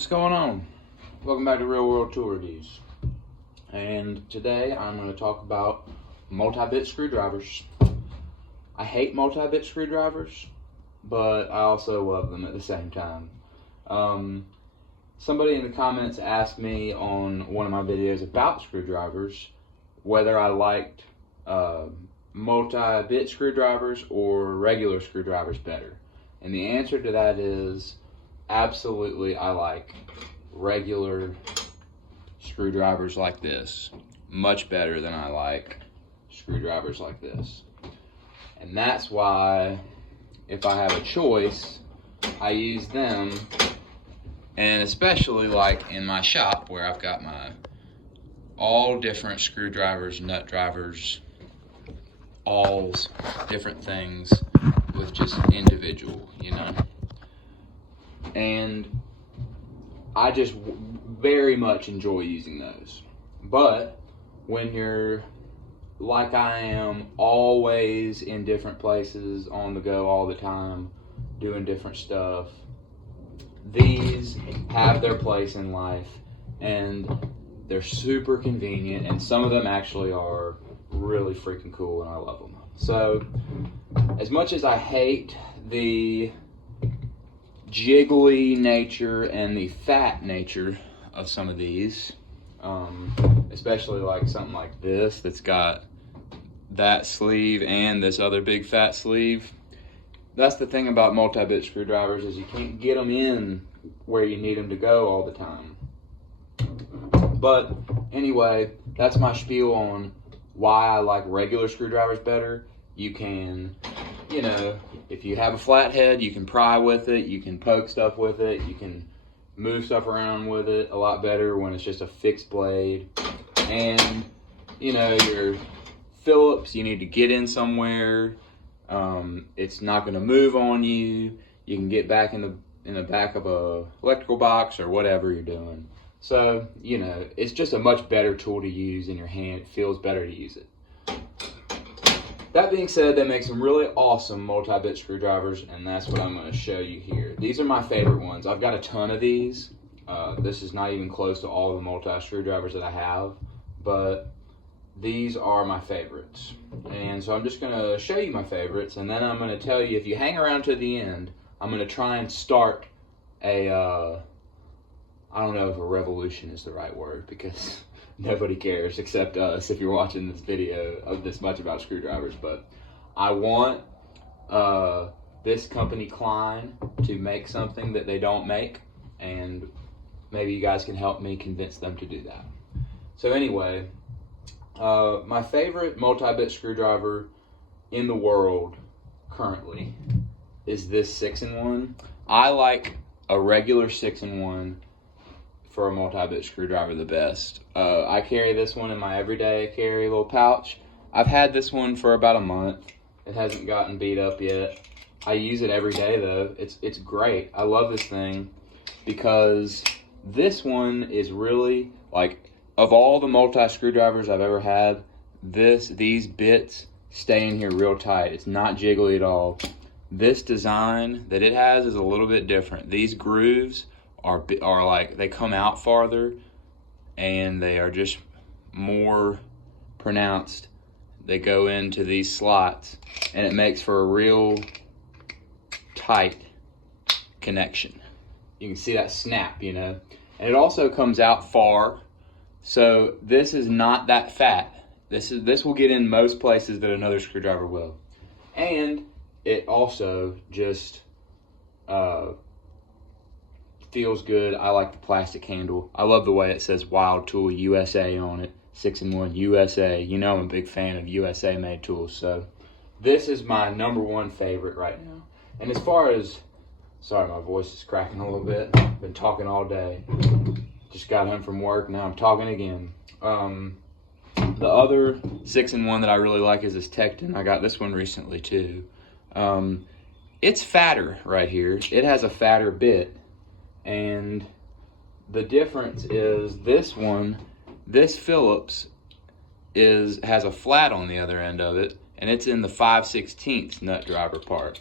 What's going on? Welcome back to Real World Tool Reviews. And today I'm going to talk about multi-bit screwdrivers. I hate multi-bit screwdrivers, but I also love them at the same time. Somebody in the comments asked me on one of my videos about screwdrivers whether I liked multi-bit screwdrivers or regular screwdrivers better. And the answer to that is absolutely I like regular screwdrivers like this much better than I like screwdrivers like this. And that's why if I have a choice, I use them, and especially like in my shop where I've got my all different screwdrivers, nut drivers, awls, different things with just individual, and I just very much enjoy using those. But when you're like I am, always in different places, on the go all the time, doing different stuff, these have their place in life, and they're super convenient, and some of them actually are really freaking cool, and I love them. So, as much as I hate the jiggly nature and the fat nature of some of these, especially like something like this that's got that sleeve and this other big fat sleeve. That's the thing about multi-bit screwdrivers, is you can't get them in where you need them to go all the time. But anyway, that's my spiel on why I like regular screwdrivers better. You can, if you have a flathead, you can pry with it, you can poke stuff with it, you can move stuff around with it a lot better when it's just a fixed blade. And, your Phillips, you need to get in somewhere, it's not going to move on you, you can get back in the back of a electrical box or whatever you're doing. So, it's just a much better tool to use in your hand. It feels better to use it. That being said, they make some really awesome multi-bit screwdrivers, and that's what I'm going to show you here. These are my favorite ones. I've got a ton of these. This is not even close to all of the multi-screwdrivers that I have, but these are my favorites. And so I'm just going to show you my favorites, and then I'm going to tell you, if you hang around to the end, I'm going to try and start a, I don't know if a revolution is the right word, because nobody cares except us if you're watching this video of this much about screwdrivers. But I want this company Klein to make something that they don't make, and maybe you guys can help me convince them to do that. So anyway, my favorite multi-bit screwdriver in the world currently is this 6-in-1. I like a regular 6-in-1 for a multi-bit screwdriver the best. I carry this one in my everyday carry little pouch. I've had this one for about a month. It hasn't gotten beat up yet. I use it every day though. It's great. I love this thing because this one is really, like, of all the multi-screwdrivers I've ever had, these bits stay in here real tight. It's not jiggly at all. This design that it has is a little bit different. These grooves are like, they come out farther and they are just more pronounced. They go into these slots and it makes for a real tight connection. You can see that snap, and it also comes out far, so this is not that fat. This will get in most places that another screwdriver will. And it also just feels good. I like the plastic handle. I love the way it says Wild Tool USA on it. 6-in-1 USA. I'm a big fan of USA made tools. So this is my #1 favorite right now. And as far as, sorry, my voice is cracking a little bit. I've been talking all day. Just got home from work. Now I'm talking again. The other 6-in-1 that I really like is this Tekton. I got this one recently too. It's fatter right here. It has a fatter bit. And the difference is this one, this Phillips has a flat on the other end of it, and it's in the 5/16 nut driver part.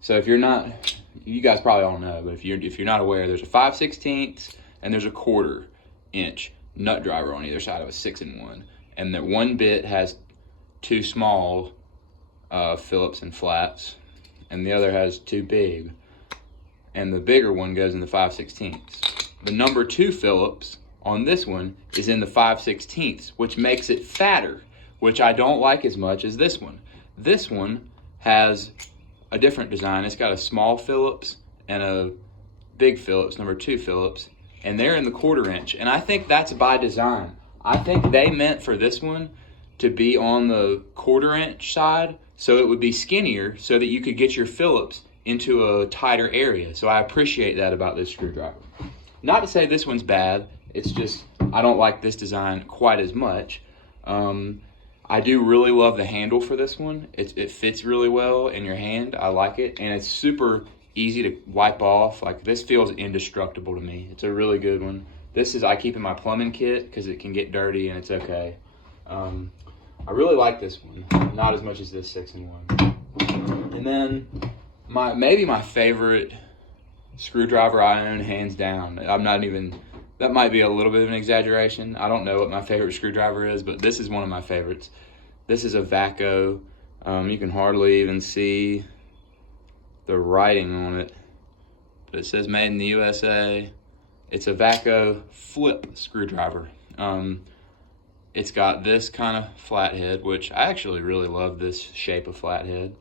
So if you're not you guys probably all know, but if you're not aware, there's a 5/16 and there's a 1/4 inch nut driver on either side of a 6-in-1, and that one bit has two small Phillips and flats, and the other has two big, and the bigger one goes in the 5/16. The number 2 Phillips on this one is in the 5/16, which makes it fatter, which I don't like as much as this one. This one has a different design. It's got a small Phillips and a big Phillips, number 2 Phillips, and they're in the 1/4 inch, and I think that's by design. I think they meant for this one to be on the 1/4 inch side, so it would be skinnier so that you could get your Phillips into a tighter area. So I appreciate that about this screwdriver. Not to say this one's bad, it's just I don't like this design quite as much. I do really love the handle for this one. It fits really well in your hand. I like it, and it's super easy to wipe off. Like, this feels indestructible to me. It's a really good one. This is I keep in my plumbing kit because it can get dirty and it's okay. I really like this one, not as much as this 6-in-1. And then maybe my favorite screwdriver I own, hands down. That might be a little bit of an exaggeration. I don't know what my favorite screwdriver is, but this is one of my favorites. This is a Vaco. You can hardly even see the writing on it, but it says made in the USA. It's a Vaco flip screwdriver. It's got this kind of flathead, which I actually really love this shape of flathead.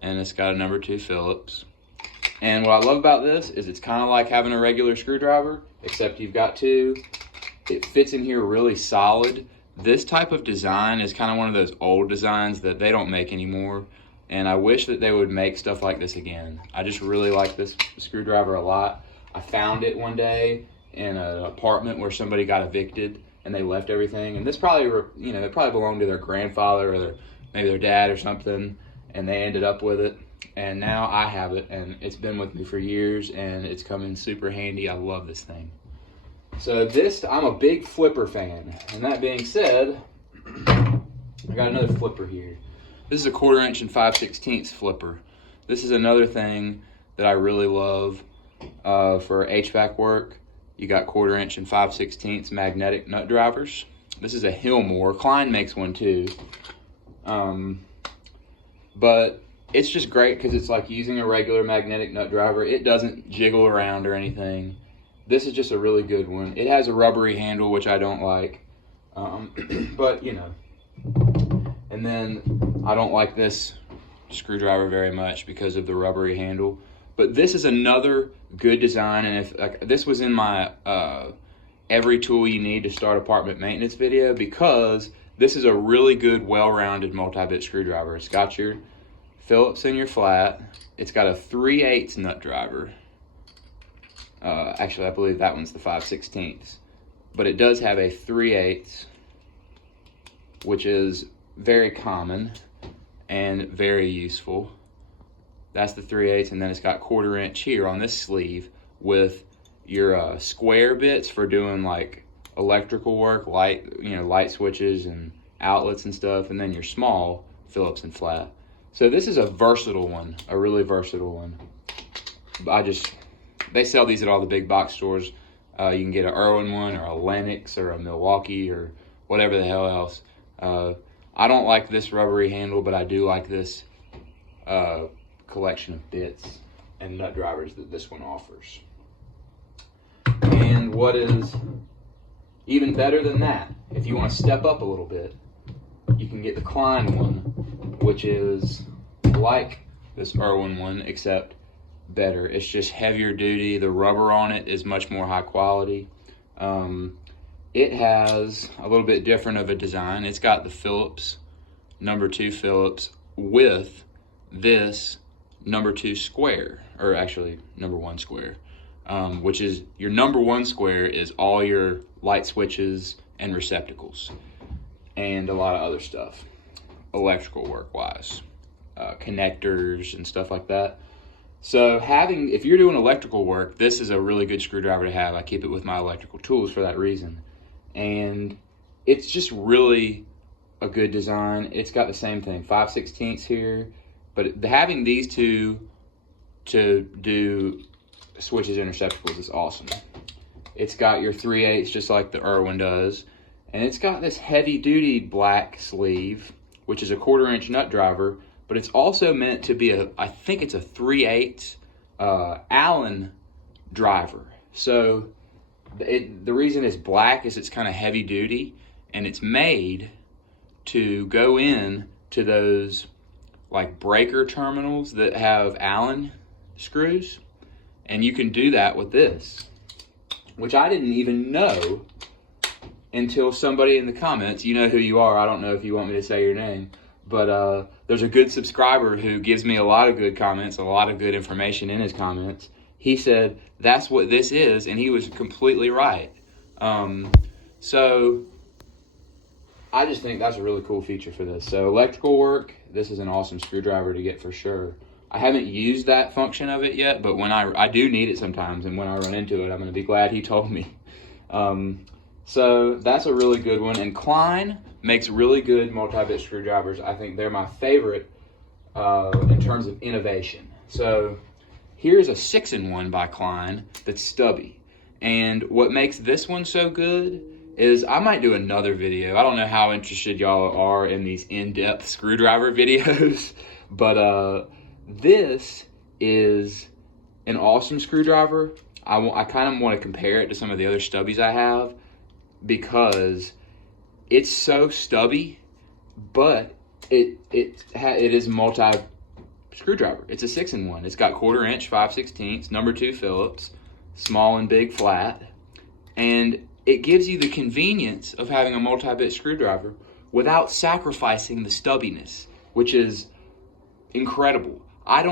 And it's got a number 2 Phillips. And what I love about this is it's kind of like having a regular screwdriver, except you've got 2. It fits in here really solid. This type of design is kind of one of those old designs that they don't make anymore. And I wish that they would make stuff like this again. I just really like this screwdriver a lot. I found it one day in an apartment where somebody got evicted and they left everything. And this probably, it probably belonged to their grandfather or maybe their dad or something, and they ended up with it. And now I have it, and it's been with me for years, and it's come in super handy. I love this thing. So I'm a big flipper fan. And that being said, I got another flipper here. This is a 1/4 inch and 5/16 flipper. This is another thing that I really love for HVAC work. You got 1/4 inch and 5/16 magnetic nut drivers. This is a Hillmore. Klein makes one too. But it's just great because it's like using a regular magnetic nut driver. It doesn't jiggle around or anything. This is just a really good one. It has a rubbery handle, which I don't like. But, And then I don't like this screwdriver very much because of the rubbery handle. But this is another good design, and if this was in my every tool you need to start apartment maintenance video, because this is a really good, well-rounded multi-bit screwdriver. It's got your Phillips in your flat. It's got a 3/8 nut driver. Actually, I believe that one's the 5/16. But it does have a 3/8, which is very common and very useful. That's the 3/8, and then it's got 1/4 inch here on this sleeve with your square bits for doing like electrical work, light switches and outlets and stuff, and then your small Phillips and flat. So this is a versatile one, a really versatile one. They sell these at all the big box stores. You can get an Irwin one or a Lennox or a Milwaukee or whatever the hell else. I don't like this rubbery handle, but I do like this collection of bits and nut drivers that this one offers. And what is even better than that, if you want to step up a little bit, you can get the Klein one, which is like this Irwin one, except better. It's just heavier duty. The rubber on it is much more high quality. It has a little bit different of a design. It's got the Phillips, number 2 Phillips, with this number 2 square, or actually number 1 square, which is your number 1 square is all your light switches and receptacles and a lot of other stuff, electrical work wise, connectors and stuff like that. So if you're doing electrical work, this is a really good screwdriver to have. I keep it with my electrical tools for that reason. And it's just really a good design. It's got the same thing, 5/16 here, but having these two to do switches and receptacles is awesome. It's got your 3/8 just like the Irwin does, and it's got this heavy-duty black sleeve, which is a 1/4 inch nut driver, but it's also meant to be I think it's a 3/8 Allen driver. So the reason it's black is it's kind of heavy-duty, and it's made to go in to those like breaker terminals that have Allen screws, and you can do that with this, which I didn't even know until somebody in the comments, you know who you are, I don't know if you want me to say your name, but there's a good subscriber who gives me a lot of good comments, a lot of good information in his comments. He said, that's what this is, and he was completely right. So I just think that's a really cool feature for this. So electrical work, this is an awesome screwdriver to get for sure. I haven't used that function of it yet, but when I do need it sometimes, and when I run into it, I'm going to be glad he told me. So that's a really good one. And Klein makes really good multi-bit screwdrivers. I think they're my favorite in terms of innovation. So here's a 6-in-1 by Klein that's stubby. And what makes this one so good is I might do another video. I don't know how interested y'all are in these in-depth screwdriver videos, but this is an awesome screwdriver. I kind of want to compare it to some of the other stubbies I have because it's so stubby, but it is multi screwdriver. It's a 6-in-1. It's got 1/4 inch 5/16 number 2 Phillips, small and big flat, and it gives you the convenience of having a multi-bit screwdriver without sacrificing the stubbiness, which is incredible. I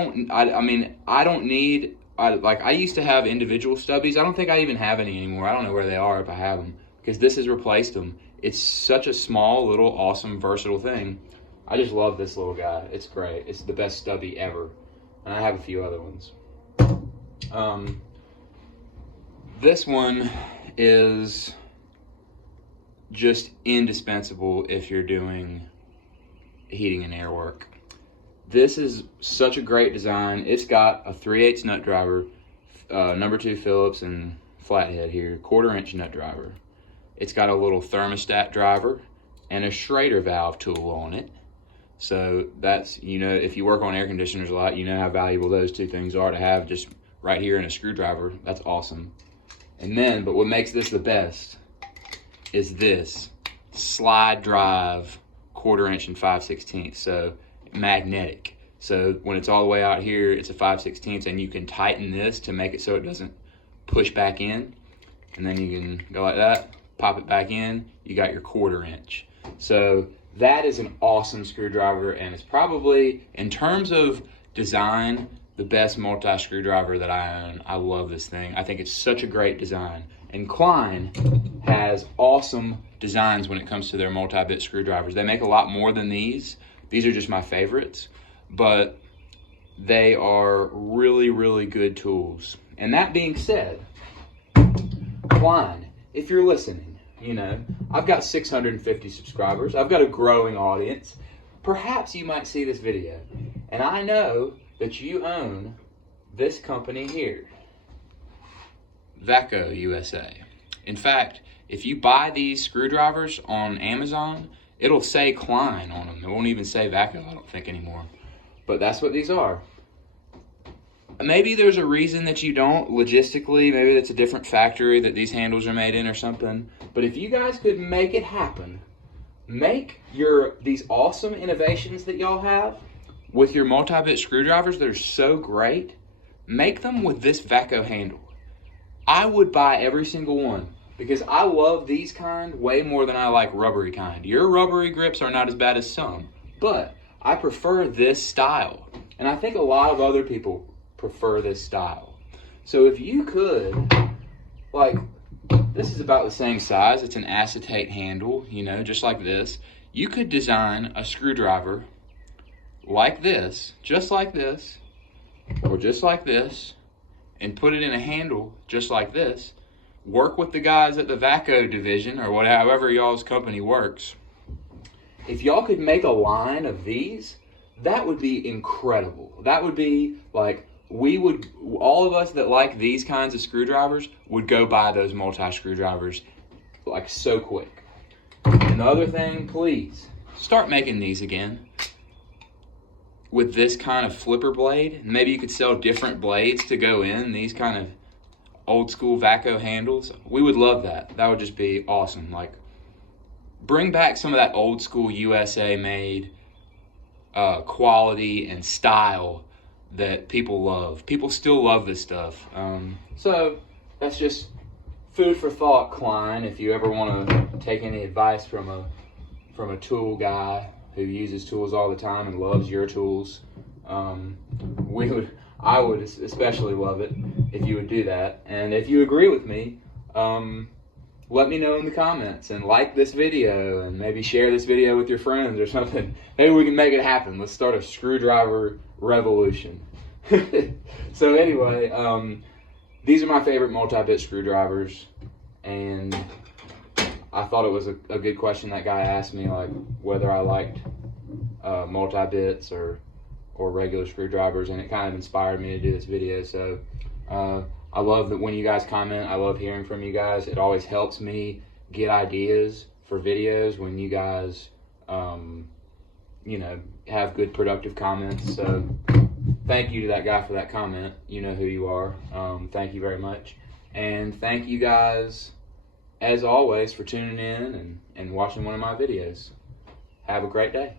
used to have individual stubbies. I don't think I even have any anymore. I don't know where they are if I have them, because this has replaced them. It's such a small, little, awesome, versatile thing. I just love this little guy. It's great. It's the best stubby ever. And I have a few other ones. This one is just indispensable if you're doing heating and air work. This is such a great design. It's got a 3/8 nut driver, number 2 Phillips and flathead here, 1/4 inch nut driver. It's got a little thermostat driver and a Schrader valve tool on it. So that's, you know, if you work on air conditioners a lot, you know how valuable those two things are to have just right here in a screwdriver. That's awesome. And then, but what makes this the best is this slide drive 1/4 inch and 5/16. So magnetic. So when it's all the way out here, it's a 5/16, and you can tighten this to make it so it doesn't push back in. And then you can go like that, pop it back in, you got your 1/4 inch. So that is an awesome screwdriver, and it's probably, in terms of design, the best multi-screwdriver that I own. I love this thing. I think it's such a great design. And Klein has awesome designs when it comes to their multi-bit screwdrivers. They make a lot more than these. These are just my favorites, but they are really, really good tools. And that being said, Klein, if you're listening, you know, I've got 650 subscribers. I've got a growing audience. Perhaps you might see this video. And I know that you own this company here, Vaco USA. In fact, if you buy these screwdrivers on Amazon, it'll say Klein on them. It won't even say Vaco, I don't think, anymore. But that's what these are. Maybe there's a reason that you don't, logistically. Maybe it's a different factory that these handles are made in or something. But if you guys could make it happen, make these awesome innovations that y'all have with your multi-bit screwdrivers that are so great, make them with this Vaco handle. I would buy every single one because I love these kind way more than I like rubbery kind. Your rubbery grips are not as bad as some, but I prefer this style. And I think a lot of other people prefer this style. So if you could, like, this is about the same size. It's an acetate handle, you know, just like this. You could design a screwdriver like this, just like this, or just like this, and put it in a handle just like this. Work with the guys at the Vaco division, or however y'all's company works. If y'all could make a line of these, that would be incredible. That would be like all of us that like these kinds of screwdrivers would go buy those multi-screwdrivers like so quick. And the other thing, please start making these again with this kind of flipper blade. Maybe you could sell different blades to go in these kind of old school Vaco handles. We would love that. That would just be awesome. Like, bring back some of that old school USA made quality and style that people love. People still love this stuff. So that's just food for thought, Klein. If you ever want to take any advice from a tool guy who uses tools all the time and loves your tools, I would especially love it if you would do that. And if you agree with me, let me know in the comments and like this video and maybe share this video with your friends or something. Maybe we can make it happen. Let's start a screwdriver revolution. So anyway, these are my favorite multi-bit screwdrivers, and I thought it was a good question that guy asked me, like whether I liked multi-bits or regular screwdrivers, and it kind of inspired me to do this video. So I love that when you guys comment. I love hearing from you guys. It always helps me get ideas for videos when you guys have good productive comments. So thank you to that guy for that comment. You know who you are. Thank you very much. And thank you guys, as always, for tuning in and watching one of my videos. Have a great day.